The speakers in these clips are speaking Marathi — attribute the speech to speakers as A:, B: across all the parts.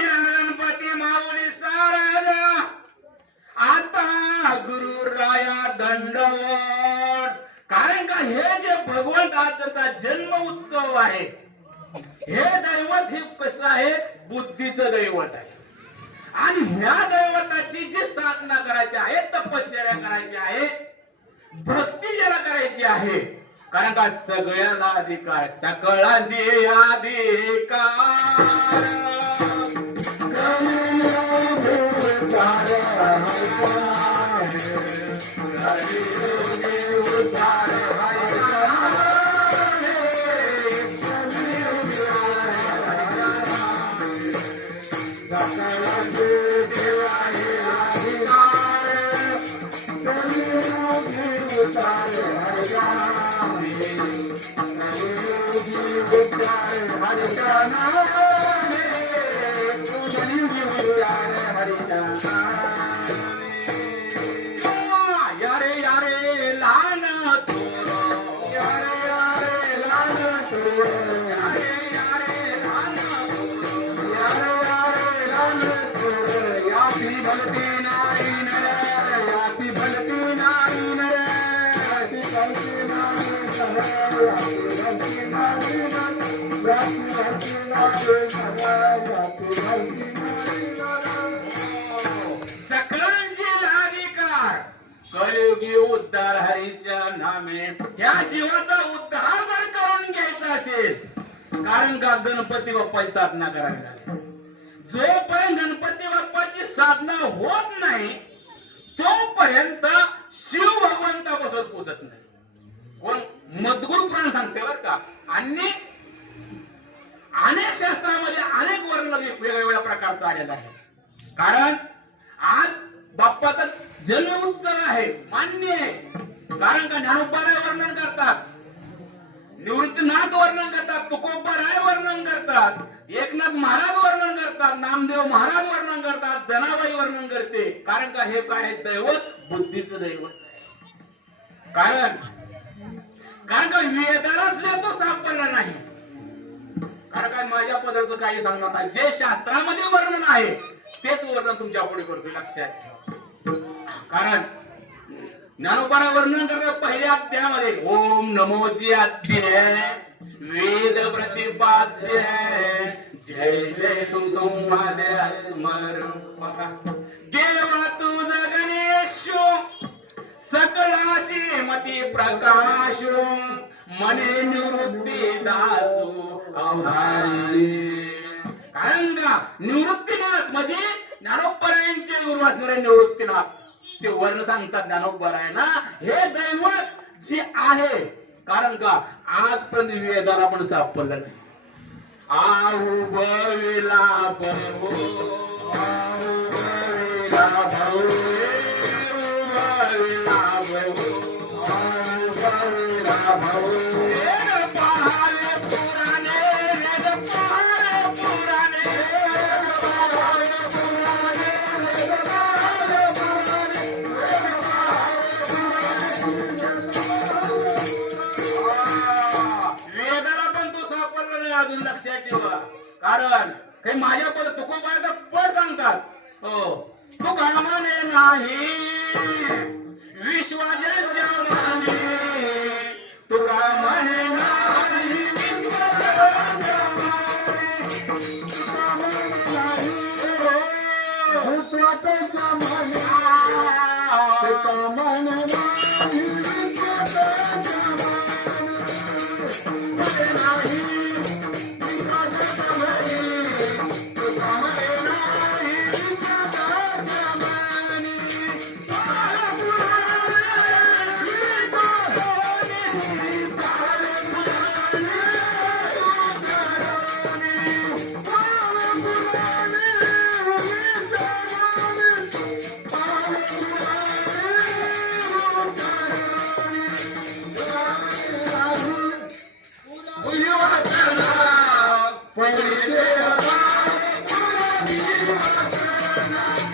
A: गणपती माऊली साराजा आता गुरु दंडवत. कारण का हे जे भगवंताचा जन्म उत्सव आहे हे दैवत हे कसं आहे? बुद्धीचं दैवत आहे. आणि ह्या दैवताची जी साधना करायची आहे तपश्चर्या करायची आहे भक्ती ज्याला करायची आहे. कारण का सगळ्याला अधिकार सकळाची हरी सकळांची अधिकार कलियुगी उद्धार हरीच्या नामे या जीवाचा उद्धार जर करून घ्यायचा असेल कारण का गणपती बाप्पाची साधना करावी लागेल? जोपर्यंत गणपती बाप्पाची साधना होत नाही तोपर्यंत शिव भगवंतापासून पोचत नाही. कोण मधुर प्राण सांगते बर का? आणि अनेक शास्त्रामध्ये अनेक वर्ण वेगवेगळ्या प्रकारचा आलेला आहे. कारण आज बाप्पाचा जन्म उत्सव आहे मान्य आहे. कारण का ज्ञानोबाराय वर्णन करतात निवृत्तीनाथ वर्णन करतात तुकोबाराय वर्णन करतात एकनाथ महाराज वर्णन करतात नामदेव महाराज वर्णन करतात जनाबाई वर्णन करते. कारण का हे काय दैवत बुद्धीचं दैवत आहे. कारण कारण का वेदालाच काय काही सांगणार नाही. जे शास्त्रामध्ये वर्णन आहे तेच वर्णन तुमच्यापुढे करतो. लक्षात कारण ज्ञानोपारा वर्णन करतात पहिल्या अध्यायामध्ये ओम नमोची अध्याय वेद प्रतिपाद्य जय जय सुसंवादे अमर देवा तुझ गणेश सकळाशी मती प्रकाश मने निवृत्ती दासू अवधारी कारण का? निवृत्तीनाथ म्हणजे ज्ञानोपरायांचे गुरु असणारे निवृत्तीनाथ ते वर्ण सांगतात ज्ञानोपरायणा हे दैवत जे आहे कारण का? आजपर्यंत वेदाला पण सापडलं नाही. आहू बविला प्रभू भाऊ बविला भाऊ अजून लक्षात ठेवा. कारण काही माझ्या पद तुकोबाचा पद सांगतात. हो. तू कामाने नाही. विश्वाच्या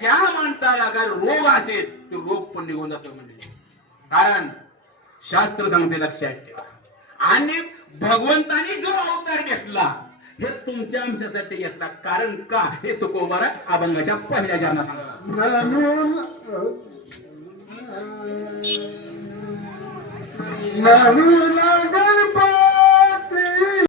A: ज्या माणसाला काय रोग असेल ते रोग पण निघून जातो म्हणजे. कारण शास्त्र सांगते लक्षात ठेवा. आणि भगवंतानी जो अवतार घेतला हे तुमच्या आमच्यासाठी घेतला. कारण का? हे तुकोबारा अभंगाच्या पहिल्या ज्यांना सांगला.